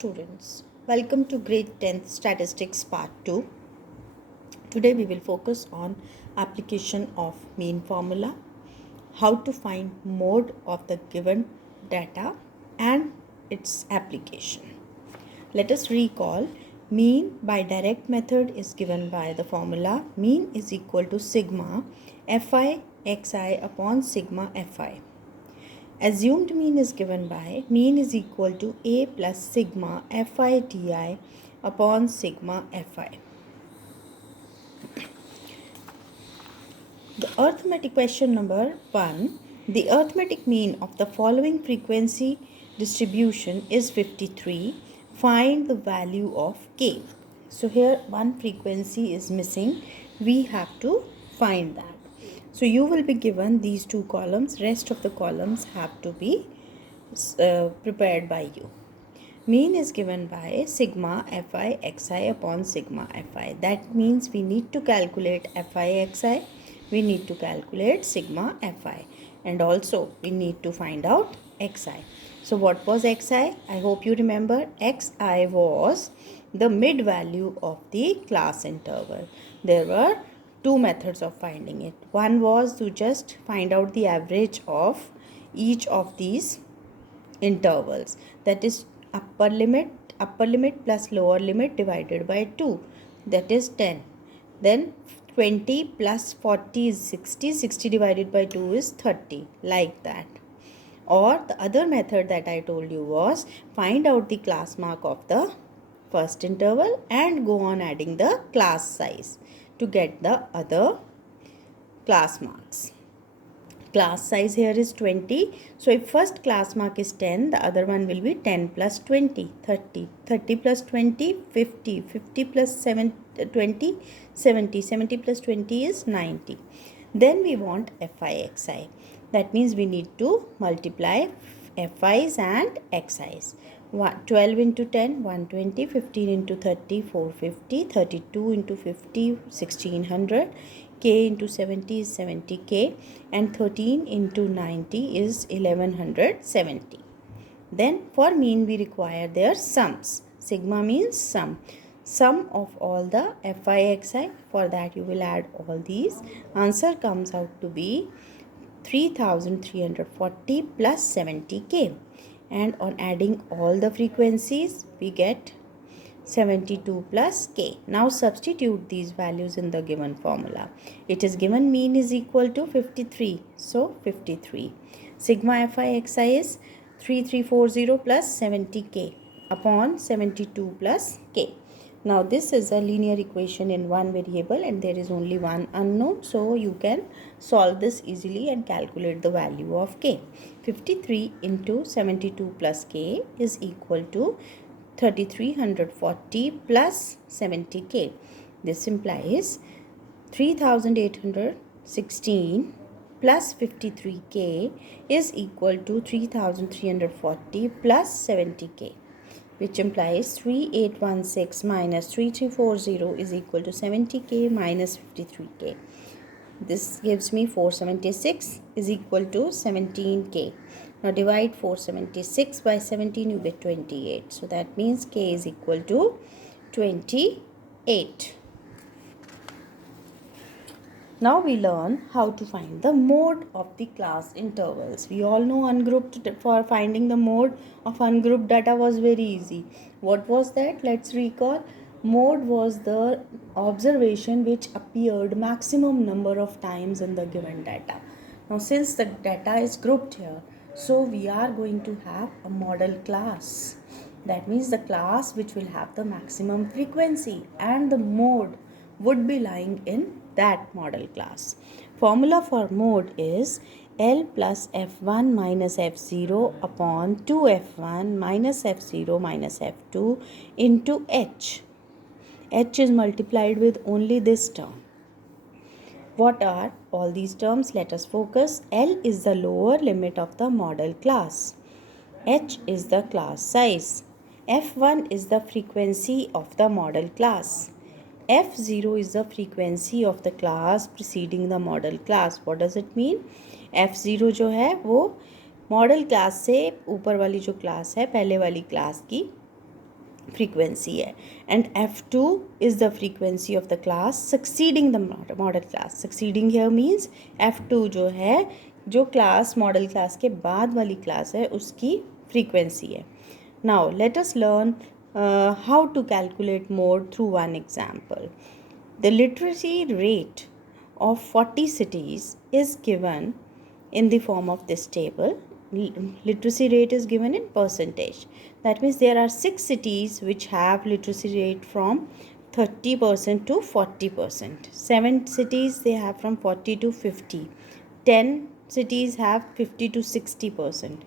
Students, welcome to grade 10th statistics part 2. Today we will focus on application of mean formula, how to find mode of the given data and its application. Let us recall mean by direct method is given by the formula mean is equal to sigma fi xi upon sigma fi. Assumed mean is given by mean is equal to a plus sigma fi ti upon sigma fi. The arithmetic question number 1. The arithmetic mean of the following frequency distribution is 53. Find the value of k. So here one frequency is missing. We have to find that. So you will be given these two columns. Rest of the columns have to be prepared by you. Mean is given by sigma fi xi upon sigma fi. That means we need to calculate fi xi. We need to calculate sigma fi. And also we need to find out xi. So what was xi? I hope you remember. Xi was the mid value of the class interval. There were two methods of finding it. One was to just find out the average of each of these intervals, that is upper limit plus lower limit divided by 2, that is 10. Then 20 plus 40 is 60, 60 divided by 2 is 30, like that. Or the other method that I told you was find out the class mark of the first interval and go on adding the class size to get the other class marks. Class size here is 20. So if first class mark is 10, the other one will be 10 plus 20, 30. 30 plus 20, 50. 50 plus 20, 70. 70 plus 20 is 90. Then we want fi xi. That means we need to multiply fi's and xi's. 12 into 10, 120, 15 into 30, 450, 32 into 50, 1600, k into 70 is 70k, and 13 into 90 is 1170. Then for mean we require their sums. Sigma means sum of all the fi xi. For that you will add all these. Answer comes out to be 3340 plus 70k. And on adding all the frequencies we get 72 plus k. Now substitute these values in the given formula. It is given mean is equal to 53. So 53. Sigma fi xi is 3340 plus 70k upon 72 plus k. Now this is a linear equation in one variable and there is only one unknown. So you can solve this easily and calculate the value of k. 53 into 72 plus k is equal to 3340 plus 70k. This implies 3816 plus 53k is equal to 3340 plus 70k, which implies 3816 minus 3340 is equal to 70k minus 53k. This gives me 476 is equal to 17k. Now divide 476 by 17, you get 28. So that means k is equal to 28. Now we learn how to find the mode of the class intervals. We all know ungrouped. For finding the mode of ungrouped data was very easy. What was that? Let's recall. Mode was the observation which appeared maximum number of times in the given data. Now since the data is grouped here, so we are going to have a model class. That means the class which will have the maximum frequency and the mode would be lying in that model class. Formula for mode is L plus F1 minus F0 upon 2F1 minus F0 minus F2 into H. H is multiplied with only this term. What are all these terms? Let us focus. L is the lower limit of the model class. H is the class size. F1 is the frequency of the model class. F0 is the frequency of the class preceding the model class. What does it mean? F0 जो है वो model class से ऊपर वाली जो class है पहले वाली क्लास की frequency है, and F2 is the frequency of the class succeeding the model class. Succeeding here means F2 जो है, जो class model class के बाद वाली class है उसकी frequency है. Now let us learn how to calculate mode through one example. The literacy rate of 40 cities is given in the form of this table. Literacy rate is given in percentage. That means there are 6 cities which have literacy rate from 30% to 40%. 7 cities they have from 40 to 50. 10 cities have 50 to 60%.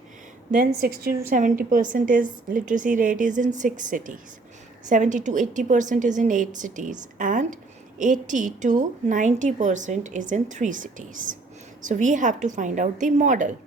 Then 60 to 70% is literacy rate is in 6 cities. 70 to 80% is in 8 cities, and 80 to 90% is in 3 cities. So we have to find out the model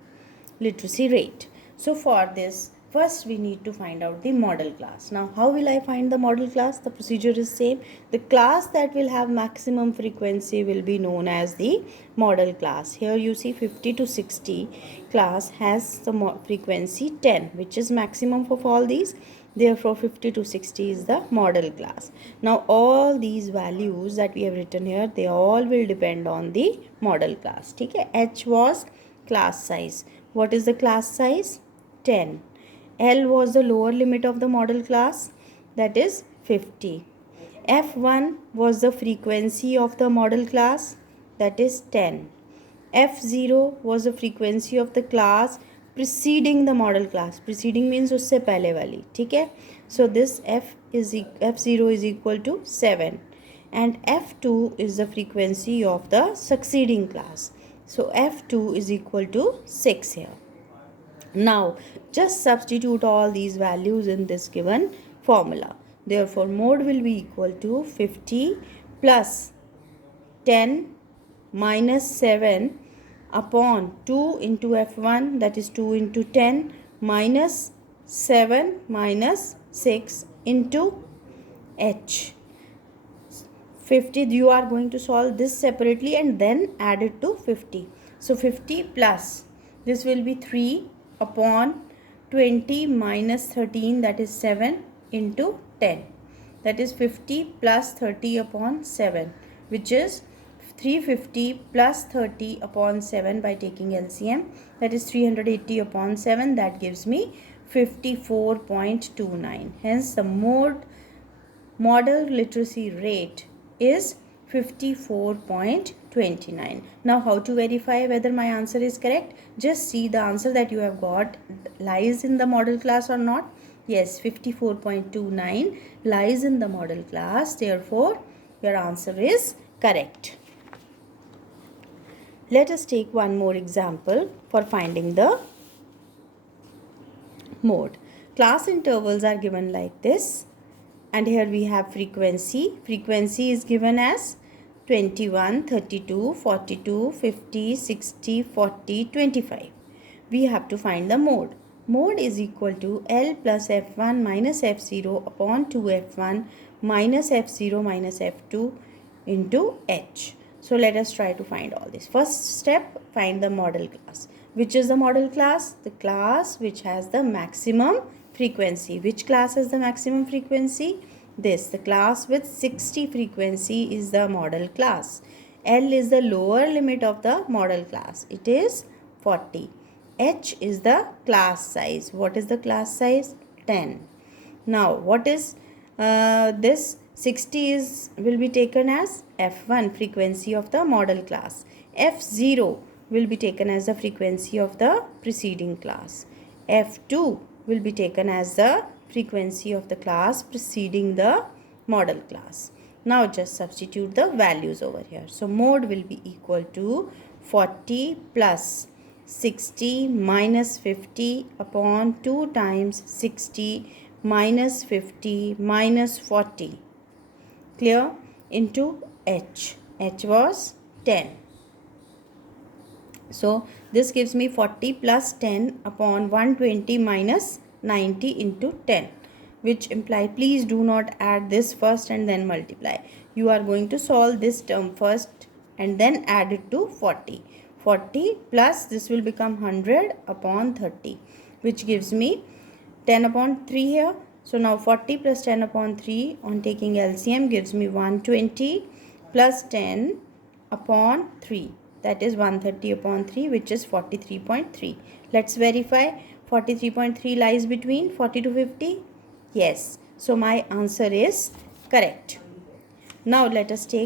literacy rate. So for this, first we need to find out the model class. Now how will I find the model class? The procedure is same. The class that will have maximum frequency will be known as the model class. Here you see 50 to 60 class has the frequency 10, which is maximum of all these. Therefore 50 to 60 is the model class. Now all these values that we have written here, they all will depend on the model class. ठीक है? H was class size. What is the class size? 10. L was the lower limit of the model class, that is 50. F1 was the frequency of the model class, that is 10. F0 was the frequency of the class preceding the model class. Preceding means उससे पहले वाली, ठीक है? So this F0 is equal to 7, and F2 is the frequency of the succeeding class. So F2 is equal to 6 here. Now just substitute all these values in this given formula. Therefore mode will be equal to 50 plus 10 minus 7 upon 2 into F1, that is 2 into 10 minus 7 minus 6 into H. 50, you are going to solve this separately and then add it to 50. So 50 plus, this will be 3 upon 20 minus 13, that is 7 into 10. That is 50 plus 30 upon 7, which is 350 plus 30 upon 7 by taking LCM. That is 380 upon 7. That gives me 54.29. Hence the model literacy rate is 54.29. Now how to verify whether my answer is correct? Just see the answer that you have got lies in the model class or not. Yes, 54.29 lies in the model class. Therefore your answer is correct. Let us take one more example for finding the mode. Class intervals are given like this. And here we have frequency. Frequency is given as 21, 32, 42, 50, 60, 40, 25. We have to find the mode. Mode is equal to L plus F1 minus F0 upon 2F1 minus F0 minus F2 into H. So let us try to find all this. First step, find the model class. Which is the model class? The class which has the maximum frequency. Which class has the maximum frequency? This. The class with 60 frequency is the model class. L is the lower limit of the model class. It is 40. H is the class size. What is the class size? 10. Now what is this? 60 will be taken as F1, frequency of the model class. F0 will be taken as the frequency of the preceding class. F2 will be taken as the frequency of the class preceding the model class. Now just substitute the values over here. So mode will be equal to 40 plus 60 minus 50 upon 2 times 60 minus 50 minus 40. Clear? Into H. H was 10. So this gives me 40 plus 10 upon 120 minus 90 into 10, which imply, please do not add this first and then multiply. You are going to solve this term first and then add it to 40. 40 plus this will become 100 upon 30, which gives me 10 upon 3 here. So now 40 plus 10 upon 3 on taking LCM gives me 120 plus 10 upon 3, that is 130 upon 3, which is 43.3. Let's verify. 43.3 lies between 40 to 50. Yes. So my answer is correct. Now let us take